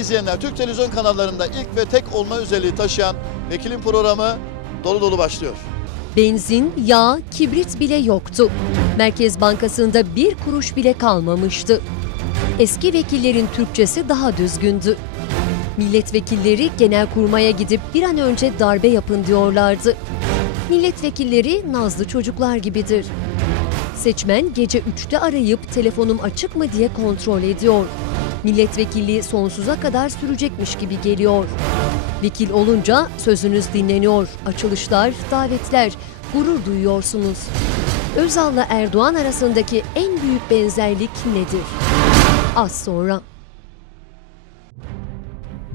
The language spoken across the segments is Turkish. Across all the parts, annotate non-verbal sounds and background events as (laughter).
İzleyenler, Türk televizyon kanallarında ilk ve tek olma özelliği taşıyan Vekilin programı dolu dolu başlıyor. Benzin, yağ, kibrit bile yoktu. Merkez Bankası'nda bir kuruş bile kalmamıştı. Eski vekillerin Türkçesi daha düzgündü. Milletvekilleri genelkurmaya gidip bir an önce darbe yapın diyorlardı. Milletvekilleri nazlı çocuklar gibidir. Seçmen gece 3'te arayıp telefonum açık mı diye kontrol ediyor. Milletvekilliği sonsuza kadar sürecekmiş gibi geliyor. Vekil olunca sözünüz dinleniyor. Açılışlar, davetler, gurur duyuyorsunuz. Özal'la Erdoğan arasındaki en büyük benzerlik nedir? Az sonra.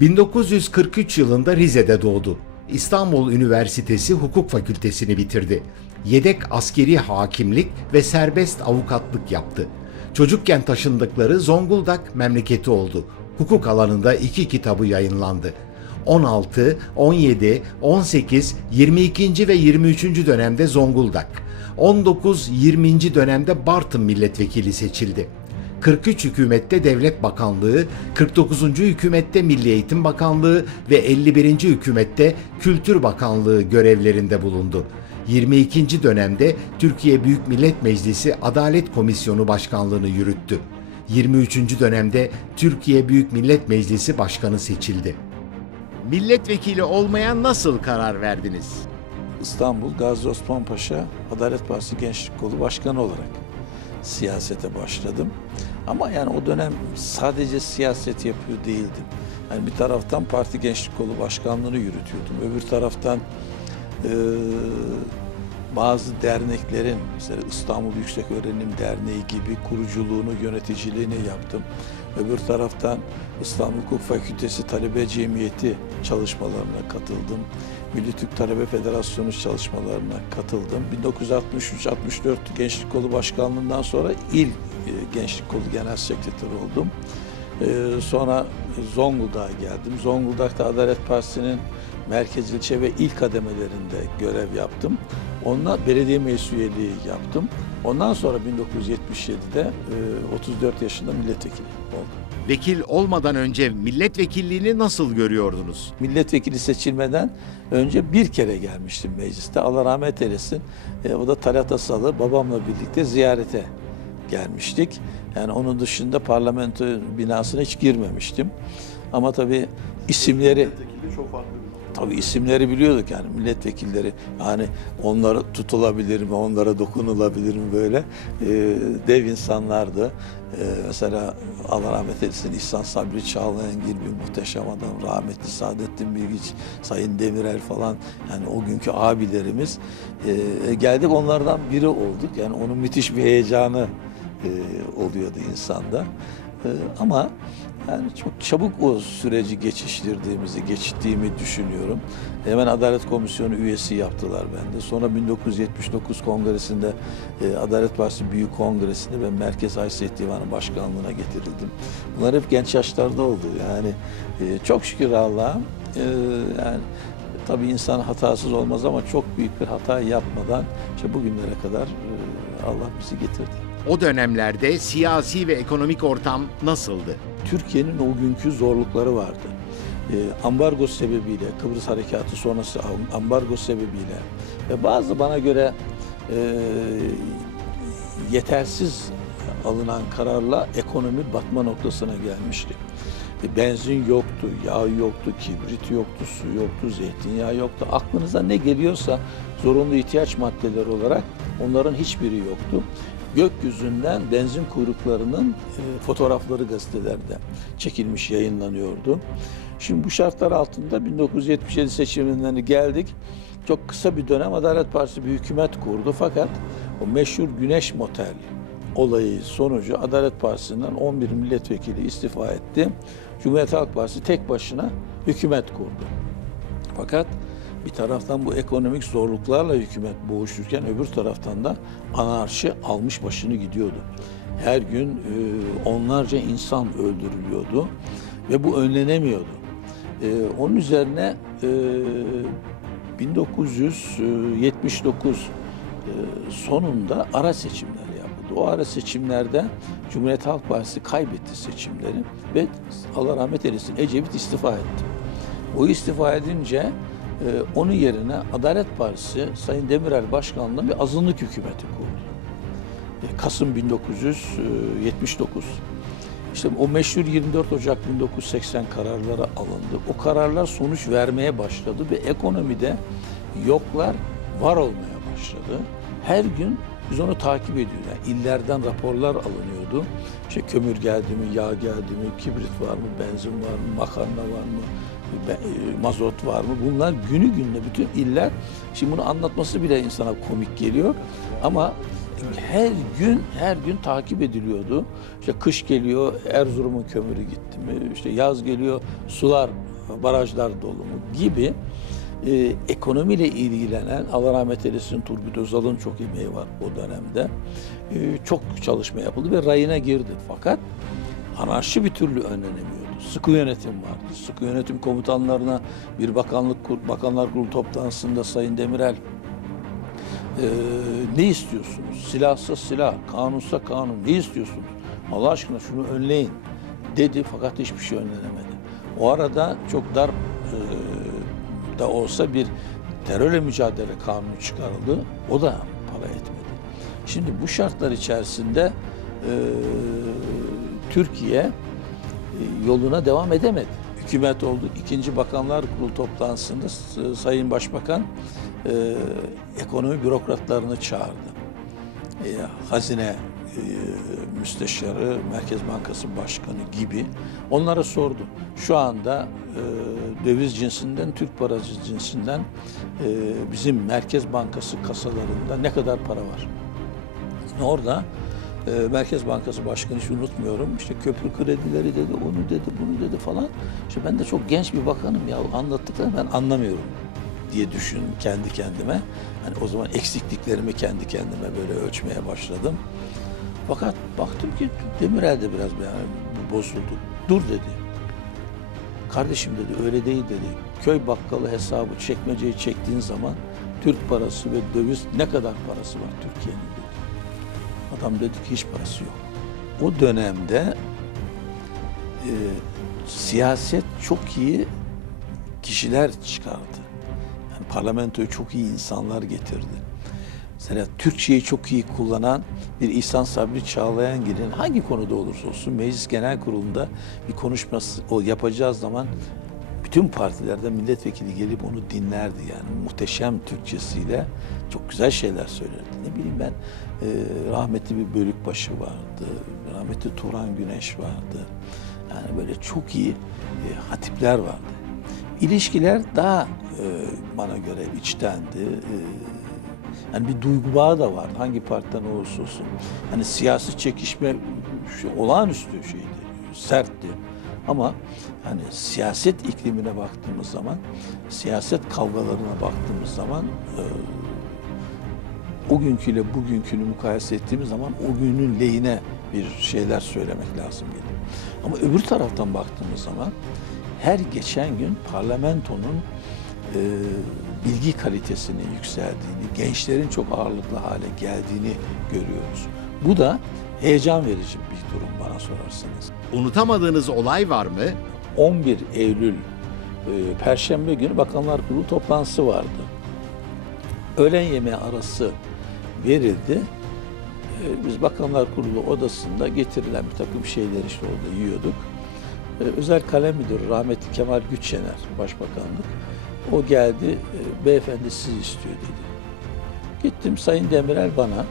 1943 yılında Rize'de doğdu. İstanbul Üniversitesi Hukuk Fakültesini bitirdi. Yedek askeri hakimlik ve serbest avukatlık yaptı. Çocukken taşındıkları Zonguldak memleketi oldu. Hukuk alanında iki kitabı yayınlandı. 16, 17, 18, 22. ve 23. dönemde Zonguldak, 19, 20. dönemde Bartın milletvekili seçildi. 43 hükümette Devlet Bakanlığı, 49. hükümette Milli Eğitim Bakanlığı ve 51. hükümette Kültür Bakanlığı görevlerinde bulundu. 22. dönemde Türkiye Büyük Millet Meclisi Adalet Komisyonu Başkanlığını yürüttü. 23. dönemde Türkiye Büyük Millet Meclisi Başkanı seçildi. Milletvekili olmaya nasıl karar verdiniz? İstanbul Gazi Osman Paşa Adalet Partisi Gençlik Kolu Başkanı olarak siyasete başladım. Ama yani o dönem sadece siyaset yapıyor değildim. Yani bir taraftan parti gençlik kolu başkanlığını yürütüyordum. Öbür taraftan eee, bazı derneklerin, mesela İstanbul Yüksek Öğrenim Derneği gibi kuruculuğunu, yöneticiliğini yaptım. Öbür taraftan İstanbul Hukuk Fakültesi Talebe Cemiyeti çalışmalarına katıldım. Milli Türk Talebe Federasyonu çalışmalarına katıldım. 1963-64 Gençlik Kolu Başkanlığından sonra İl e, Gençlik Kolu Genel Sekreteri oldum. Ee, sonra Zonguldak'a geldim. Zonguldak'ta Adalet Partisi'nin merkez ilçe ve il kademelerinde görev yaptım. Onunla belediye meclis üyeliği yaptım. Ondan sonra 1977'de e, 34 yaşında milletvekili oldum. Vekil olmadan önce milletvekilliğini nasıl görüyordunuz? Milletvekili seçilmeden önce bir kere gelmiştim mecliste. Allah rahmet eylesin. E, o da Talat Asal'ı babamla birlikte ziyarete gelmiştik. Yani onun dışında parlamento binasına hiç girmemiştim. Ama tabii isimleri Tabii isimleri biliyorduk yani milletvekilleri. Yani onlara tutulabilir mi, onlara dokunulabilir mi böyle e, dev insanlardı. E, mesela Allah rahmet eylesin İhsan Sabri Çağlayan gibi muhteşem adam, rahmetli Saadettin Bilgiç, Sayın Demirel falan yani o günkü abilerimiz. E, geldik onlardan biri olduk. Yani onun müthiş bir heyecanı e, oluyordu insanda. E, ama yani çok çabuk o süreci geçiştirdiğimizi, geçtiğimi düşünüyorum. Hemen Adalet Komisyonu üyesi yaptılar bende. Sonra 1979 Kongresi'nde e, Adalet Partisi Büyük Kongresi'nde ben Merkez Haysiyet Divanı Başkanlığı'na getirildim. Bunlar hep genç yaşlarda oldu. Yani e, çok şükür Allah'a e, yani tabii insan hatasız olmaz ama çok büyük bir hata yapmadan işte bugünlere kadar e, Allah bizi getirdi. O dönemlerde siyasi ve ekonomik ortam nasıldı? Türkiye'nin o günkü zorlukları vardı. Ee, ambargo sebebiyle, Kıbrıs Harekatı sonrası am- ambargo sebebiyle ve bazı bana göre e, yetersiz alınan kararla ekonomi batma noktasına gelmişti. E, Benzin yoktu, yağ yoktu, kibrit yoktu, su yoktu, zeytinyağı yoktu. Aklınıza ne geliyorsa zorunlu ihtiyaç maddeleri olarak onların hiçbiri yoktu gökyüzünden benzin kuyruklarının e, fotoğrafları gazetelerde çekilmiş yayınlanıyordu. Şimdi bu şartlar altında 1977 seçimlerine geldik. Çok kısa bir dönem Adalet Partisi bir hükümet kurdu fakat o meşhur Güneş Motel olayı sonucu Adalet Partisi'nden 11 milletvekili istifa etti. Cumhuriyet Halk Partisi tek başına hükümet kurdu. Fakat bir taraftan bu ekonomik zorluklarla hükümet boğuşurken öbür taraftan da anarşi almış başını gidiyordu. Her gün e, onlarca insan öldürülüyordu ve bu önlenemiyordu. E, onun üzerine e, 1979 e, sonunda ara seçimler yapıldı. O ara seçimlerde Cumhuriyet Halk Partisi kaybetti seçimleri ve Allah rahmet eylesin Ecevit istifa etti. O istifa edince onun yerine Adalet Partisi Sayın Demirel Başkanlığı'nda bir azınlık hükümeti kurdu. E, Kasım 1979. İşte o meşhur 24 Ocak 1980 kararları alındı. O kararlar sonuç vermeye başladı ve ekonomide yoklar var olmaya başladı. Her gün biz onu takip ediyorduk. Yani illerden raporlar alınıyordu. İşte kömür geldi mi, yağ geldi mi, kibrit var mı, benzin var mı, makarna var mı, e, mazot var mı? Bunlar günü gününe bütün iller. Şimdi bunu anlatması bile insana komik geliyor. Ama her gün her gün takip ediliyordu. İşte kış geliyor Erzurum'un kömürü gitti mi? İşte yaz geliyor sular barajlar dolu mu gibi e, ekonomiyle ilgilenen Allah rahmet eylesin Turgut Özal'ın çok emeği var o dönemde. E, çok çalışma yapıldı ve rayına girdi. Fakat anarşi bir türlü önlenemiyordu. Sıkı yönetim vardı. Sıkı yönetim komutanlarına bir bakanlık bakanlar kurulu toplantısında Sayın Demirel ee, ne istiyorsunuz? Silahsa silah, kanunsa kanun. Ne istiyorsunuz? Allah aşkına şunu önleyin dedi fakat hiçbir şey önlenemedi. O arada çok dar e, da olsa bir terörle mücadele kanunu çıkarıldı. O da para etmedi. Şimdi bu şartlar içerisinde e, Türkiye e, yoluna devam edemedi. Hükümet oldu. İkinci Bakanlar Kurulu toplantısında S- Sayın Başbakan e, ekonomi bürokratlarını çağırdı. E, hazine e, müsteşarı, Merkez Bankası Başkanı gibi onlara sordu. Şu anda e, döviz cinsinden, Türk parası cinsinden e, bizim Merkez Bankası kasalarında ne kadar para var? Orada e, Merkez Bankası Başkanı hiç unutmuyorum. İşte köprü kredileri dedi, onu dedi, bunu dedi falan. İşte ben de çok genç bir bakanım ya anlattıklarını ben anlamıyorum diye düşündüm kendi kendime. Hani o zaman eksikliklerimi kendi kendime böyle ölçmeye başladım. Fakat baktım ki Demirel de biraz yani bozuldu. Dur dedi. Kardeşim dedi öyle değil dedi. Köy bakkalı hesabı çekmeceyi çektiğin zaman Türk parası ve döviz ne kadar parası var Türkiye'nin. Adam dedi ki hiç parası yok. O dönemde e, siyaset çok iyi kişiler çıkardı. Yani parlamentoya çok iyi insanlar getirdi. Mesela Türkçeyi çok iyi kullanan bir İhsan Sabri Çağlayangil'in hangi konuda olursa olsun Meclis Genel Kurulu'nda bir konuşması o yapacağı zaman bütün partilerden milletvekili gelip onu dinlerdi yani muhteşem Türkçesiyle çok güzel şeyler söylerdi. Ne bileyim ben e, rahmetli bir Bölükbaşı vardı, rahmetli Turan Güneş vardı. Yani böyle çok iyi e, hatipler vardı. İlişkiler daha e, bana göre içtendi. E, yani bir duygu bağı da var hangi partiden olursa olsun. Hani siyasi çekişme şu, olağanüstü şeydi, sertti. Ama hani siyaset iklimine baktığımız zaman, siyaset kavgalarına baktığımız zaman e, o günküyle bugünkünü mukayese ettiğimiz zaman o günün lehine bir şeyler söylemek lazım geliyor. Ama öbür taraftan baktığımız zaman her geçen gün parlamentonun e, bilgi kalitesinin yükseldiğini, gençlerin çok ağırlıklı hale geldiğini görüyoruz. Bu da heyecan verici bir durum bana sorarsanız. Unutamadığınız olay var mı? 11 Eylül e, Perşembe günü Bakanlar Kurulu toplantısı vardı. Öğlen yemeği arası verildi. E, Biz Bakanlar Kurulu odasında getirilen bir takım şeyler işte orada yiyorduk. E, Özel kalem müdürü rahmetli Kemal Güçşener Başbakanlık. O geldi, e, beyefendi sizi istiyor dedi. Gittim Sayın Demirel bana,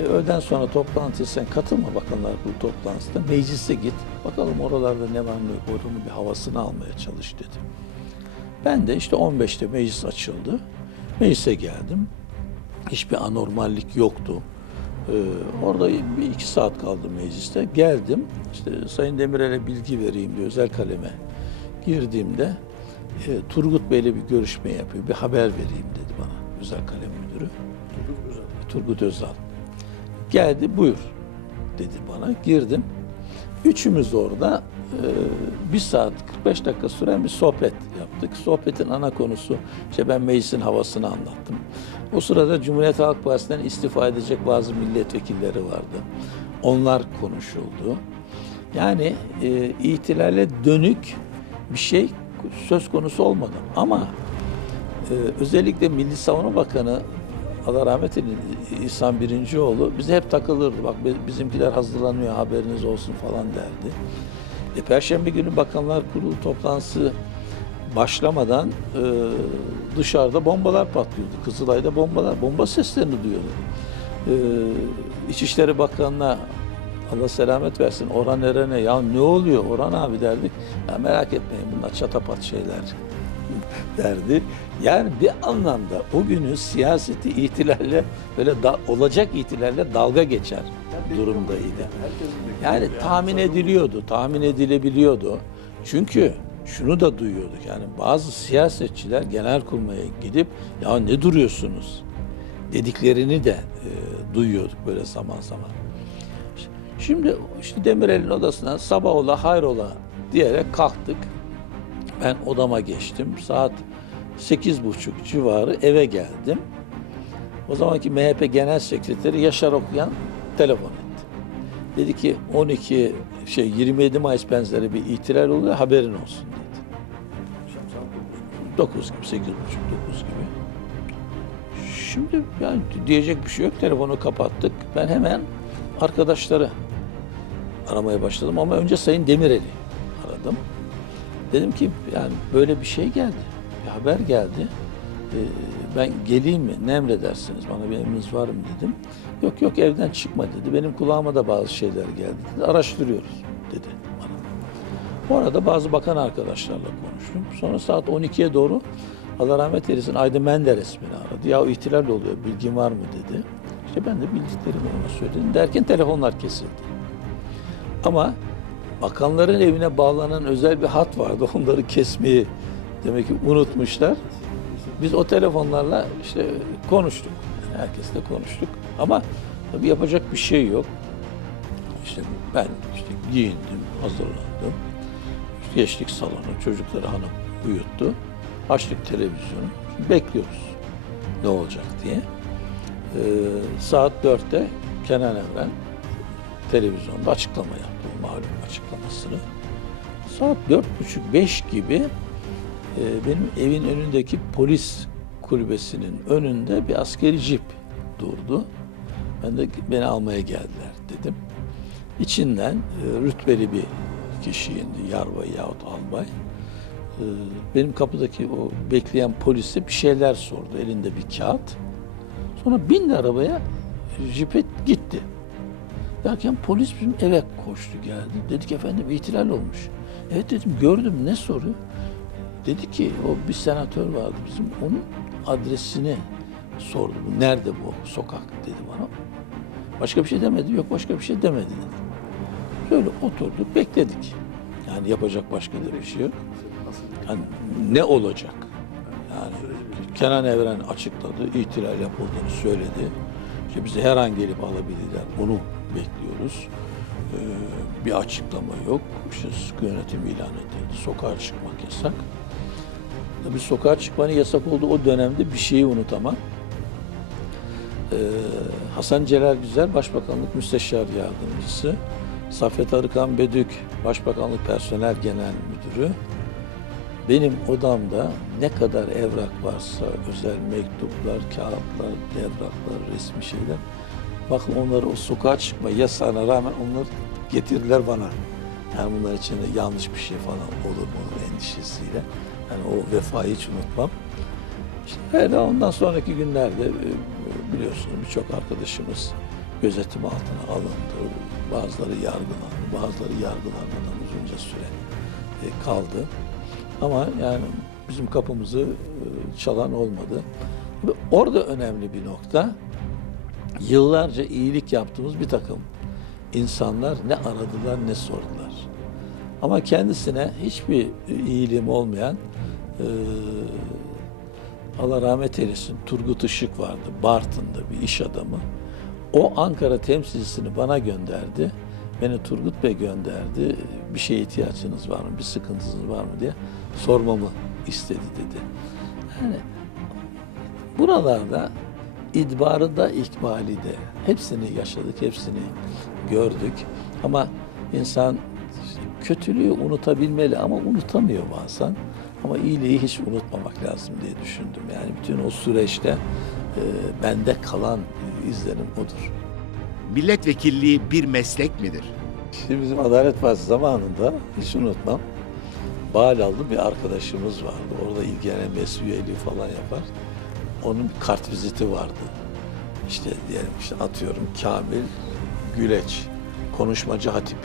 e, öğleden sonra toplantıya sen katılma Bakanlar Kurulu toplantısına, meclise git. Bakalım oralarda ne var ne yok, oranın bir havasını almaya çalış dedi. Ben de işte 15'te meclis açıldı. Meclise geldim. Hiçbir anormallik yoktu. Ee, orada bir iki saat kaldım mecliste. Geldim. İşte Sayın Demirel'e bilgi vereyim diye özel kaleme girdiğimde e, Turgut Bey'le bir görüşme yapıyor. Bir haber vereyim dedi bana özel kalem müdürü. Turgut Özal. Turgut Özal. Geldi buyur dedi bana. Girdim. Üçümüz orada e, bir saat 45 dakika süren bir sohbet yaptık. Sohbetin ana konusu işte ben meclisin havasını anlattım. O sırada Cumhuriyet Halk Partisi'nden istifa edecek bazı milletvekilleri vardı. Onlar konuşuldu. Yani e, ihtilale dönük bir şey söz konusu olmadı. Ama ee, özellikle Milli Savunma Bakanı Allah rahmet eylesin İhsan Birincioğlu bize hep takılırdı. Bak bi- bizimkiler hazırlanıyor haberiniz olsun falan derdi. E, Perşembe günü Bakanlar Kurulu toplantısı başlamadan e, dışarıda bombalar patlıyordu. Kızılay'da bombalar, bomba seslerini duyuyorduk. E, İçişleri Bakanı'na Allah selamet versin Orhan Eren'e ya ne oluyor Orhan abi derdik. Ya merak etmeyin bunlar çatapat şeyler (laughs) derdi. Yani bir anlamda o günün siyaseti ihtilalle böyle da, olacak ihtilalle dalga geçer durumdaydı. Yani tahmin ediliyordu, tahmin edilebiliyordu. Çünkü şunu da duyuyorduk yani bazı siyasetçiler genelkurmaya gidip ya ne duruyorsunuz dediklerini de e, duyuyorduk böyle zaman zaman. Şimdi işte Demirel'in odasına sabah ola hayrola diyerek kalktık. Ben odama geçtim. Saat sekiz buçuk civarı eve geldim. O zamanki MHP Genel Sekreteri Yaşar Okuyan telefon etti. Dedi ki 12 şey 27 Mayıs benzeri bir ihtilal oluyor haberin olsun dedi. 9 gibi 8 buçuk 9 gibi. Şimdi yani diyecek bir şey yok. Telefonu kapattık. Ben hemen arkadaşları aramaya başladım ama önce Sayın Demirel'i aradım. Dedim ki yani böyle bir şey geldi. Bir haber geldi. Ee, ben geleyim mi? Ne emredersiniz? Bana bir emriniz var mı dedim. Yok yok evden çıkma dedi. Benim kulağıma da bazı şeyler geldi dedi. Araştırıyoruz dedi bana. Bu arada bazı bakan arkadaşlarla konuştum. Sonra saat 12'ye doğru Allah rahmet eylesin Aydın Menderes beni aradı. Ya ihtilal oluyor bilgin var mı dedi. İşte ben de bildiklerimi ona söyledim. Derken telefonlar kesildi. Ama bakanların evine bağlanan özel bir hat vardı. (laughs) Onları kesmeyi demek ki unutmuşlar. Biz o telefonlarla işte konuştuk. Herkesle konuştuk. Ama tabii yapacak bir şey yok. İşte ben işte giyindim, hazırlandım. İşte geçtik salona, çocukları hanım uyuttu. Açtık televizyonu. Şimdi bekliyoruz ne olacak diye. Ee, saat 4'te Kenan Evren televizyonda açıklama yaptı. Malum açıklamasını. Saat dört buçuk beş gibi e, benim evin önündeki polis kulübesinin önünde bir askeri jip durdu. Ben de beni almaya geldiler dedim. İçinden e, rütbeli bir kişi indi. Yarbay yahut albay. E, benim kapıdaki o bekleyen polise bir şeyler sordu. Elinde bir kağıt. Sonra bindi arabaya. Jipe gitti. Derken polis bizim eve koştu geldi. Dedik efendim ihtilal olmuş. Evet dedim gördüm ne soru? Dedi ki o bir senatör vardı bizim onun adresini sordu. Nerede bu sokak dedi bana. Başka bir şey demedi. Yok başka bir şey demedi dedi. Şöyle oturduk bekledik. Yani yapacak başka bir şey yok. Yani ne olacak? Yani Kenan Evren açıkladı, ihtilal yapıldığını söyledi. İşte bizi her an gelip alabilirler. Onu bekliyoruz. Ee, bir açıklama yok. İşte yönetim ilan edildi. Sokağa çıkmak yasak. Tabii sokağa çıkmanın yasak olduğu o dönemde bir şeyi unutamam. Ee, Hasan Celal Güzel Başbakanlık Müsteşar Yardımcısı. Saffet Arıkan Bedük Başbakanlık Personel Genel Müdürü. Benim odamda ne kadar evrak varsa, özel mektuplar, kağıtlar, evraklar, resmi şeyler. Bakın onları o sokağa çıkma yasağına rağmen onları getirdiler bana. Yani bunlar içinde yanlış bir şey falan olur mu olur endişesiyle. Yani o vefayı hiç unutmam. İşte öyle ondan sonraki günlerde e, biliyorsunuz birçok arkadaşımız gözetim altına alındı. Bazıları yargılandı, bazıları yargılanmadan uzunca süre e, kaldı. Ama yani bizim kapımızı e, çalan olmadı. Orada önemli bir nokta, yıllarca iyilik yaptığımız bir takım insanlar ne aradılar ne sordular. Ama kendisine hiçbir iyiliğim olmayan e, Allah rahmet eylesin Turgut Işık vardı Bartın'da bir iş adamı. O Ankara temsilcisini bana gönderdi Beni Turgut Bey gönderdi. Bir şeye ihtiyacınız var mı, bir sıkıntınız var mı diye sormamı istedi dedi. Yani buralarda idbarı da ikbali de hepsini yaşadık, hepsini gördük. Ama insan kötülüğü unutabilmeli ama unutamıyor bazen. Ama iyiliği hiç unutmamak lazım diye düşündüm. Yani bütün o süreçte e, bende kalan izlenim odur. Milletvekilliği bir meslek midir? Şimdi bizim Adalet Partisi zamanında hiç unutmam. Bağlallı bir arkadaşımız vardı. Orada ilgilenen mesut üyeliği falan yapar. Onun bir kart viziti vardı. İşte diyelim işte atıyorum Kamil Güleç, konuşmacı hatip.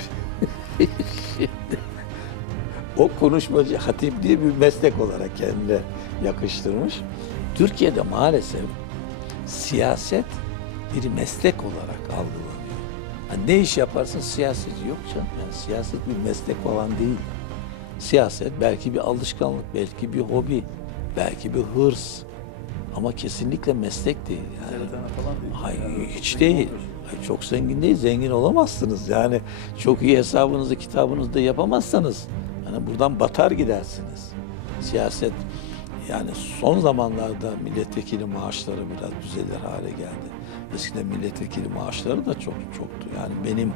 (laughs) O konuşmacı hatip diye bir meslek olarak kendine yakıştırmış. Türkiye'de maalesef siyaset bir meslek olarak algılanıyor. Yani ne iş yaparsın siyasetçi yok canım. Yani siyaset bir meslek falan değil. Siyaset belki bir alışkanlık, belki bir hobi, belki bir hırs. Ama kesinlikle meslek değil yani. Hayır hiç değil. Hayır, çok zengin değil, zengin olamazsınız. Yani çok iyi hesabınızı, kitabınızı da yapamazsanız yani buradan batar gidersiniz. Siyaset yani son zamanlarda milletvekili maaşları biraz düzelir hale geldi. Eskiden milletvekili maaşları da çok çoktu. Yani benim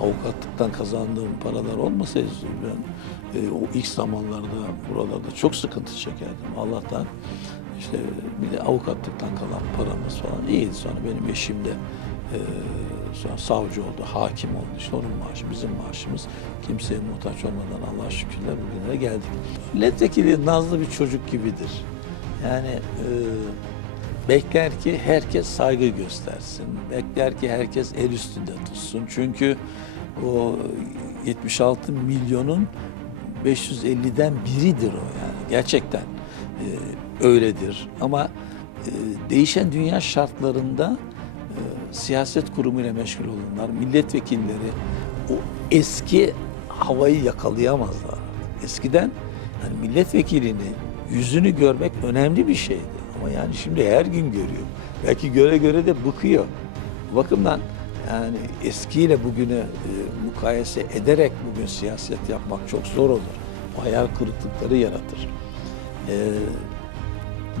avukatlıktan kazandığım paralar olmasaydı ben e, o ilk zamanlarda buralarda çok sıkıntı çekerdim. Allah'tan işte bir de avukatlıktan kalan paramız falan iyiydi. Sonra benim eşim de e, sonra savcı oldu, hakim oldu. İşte onun maaşı, bizim maaşımız kimseye muhtaç olmadan Allah'a şükürler bugünlere geldik. Milletvekili nazlı bir çocuk gibidir. Yani e, bekler ki herkes saygı göstersin. Bekler ki herkes el üstünde tutsun. Çünkü o 76 milyonun 550'den biridir o yani. Gerçekten e, öyledir. Ama e, değişen dünya şartlarında e, siyaset kurumuyla meşgul olanlar, milletvekilleri o eski havayı yakalayamazlar. Eskiden yani milletvekilini yüzünü görmek önemli bir şeydi. Ama yani şimdi her gün görüyor. Belki göre göre de bıkıyor. Bu bakımdan yani eskiyle bugünü e, mukayese ederek bugün siyaset yapmak çok zor olur. O hayal kırıklıkları yaratır. E,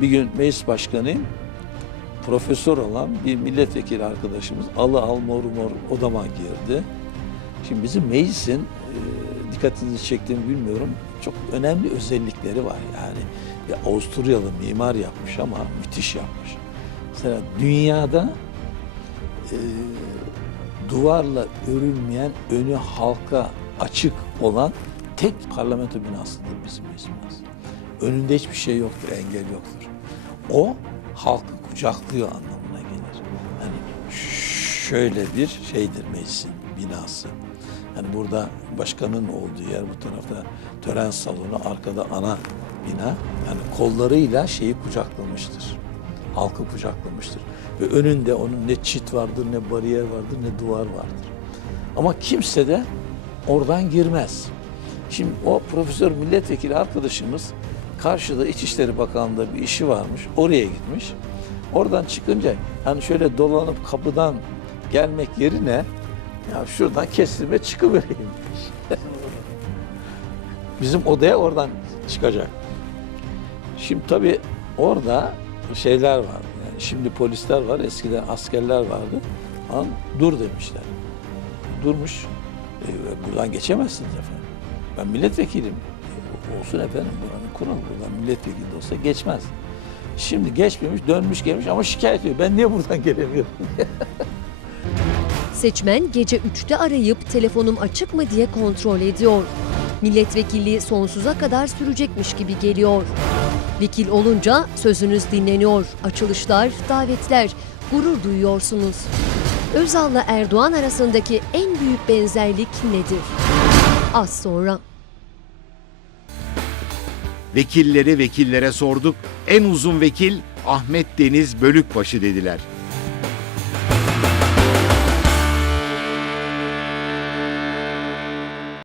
bir gün meclis başkanıyım. Profesör olan bir milletvekili arkadaşımız alı al mor mor odama girdi. Şimdi bizim meclisin e, dikkatinizi çektiğimi bilmiyorum. Çok önemli özellikleri var yani. Bir Avusturyalı mimar yapmış ama müthiş yapmış. Mesela dünyada e, duvarla örülmeyen, önü halka açık olan tek parlamento binasıdır bizim meclisimiz. Önünde hiçbir şey yoktur, engel yoktur. O halkı kucaklıyor anlamına gelir. Yani şöyle bir şeydir meclisin binası. Yani burada başkanın olduğu yer bu tarafta tören salonu, arkada ana bina. Yani kollarıyla şeyi kucaklamıştır. Halkı kucaklamıştır. Ve önünde onun ne çit vardır, ne bariyer vardır, ne duvar vardır. Ama kimse de oradan girmez. Şimdi o profesör milletvekili arkadaşımız karşıda İçişleri Bakanlığı'nda bir işi varmış. Oraya gitmiş. Oradan çıkınca hani şöyle dolanıp kapıdan gelmek yerine ya şuradan kestirme çıkıvereyim. (laughs) Bizim odaya oradan çıkacak. Şimdi tabii orada şeyler var. Yani şimdi polisler var, eskiden askerler vardı. An dur demişler. Durmuş. E, buradan geçemezsiniz efendim. Ben milletvekiliyim. Olsun efendim buranın kuralı. Buradan milletvekili de olsa geçmez. Şimdi geçmemiş, dönmüş gelmiş ama şikayet ediyor. Ben niye buradan (laughs) gelemiyorum? Seçmen gece 3'te arayıp telefonum açık mı diye kontrol ediyor. Milletvekilliği sonsuza kadar sürecekmiş gibi geliyor. Vekil olunca sözünüz dinleniyor. Açılışlar, davetler, gurur duyuyorsunuz. Özal'la Erdoğan arasındaki en büyük benzerlik nedir? Az sonra. Vekilleri vekillere sorduk. En uzun vekil Ahmet Deniz Bölükbaşı dediler.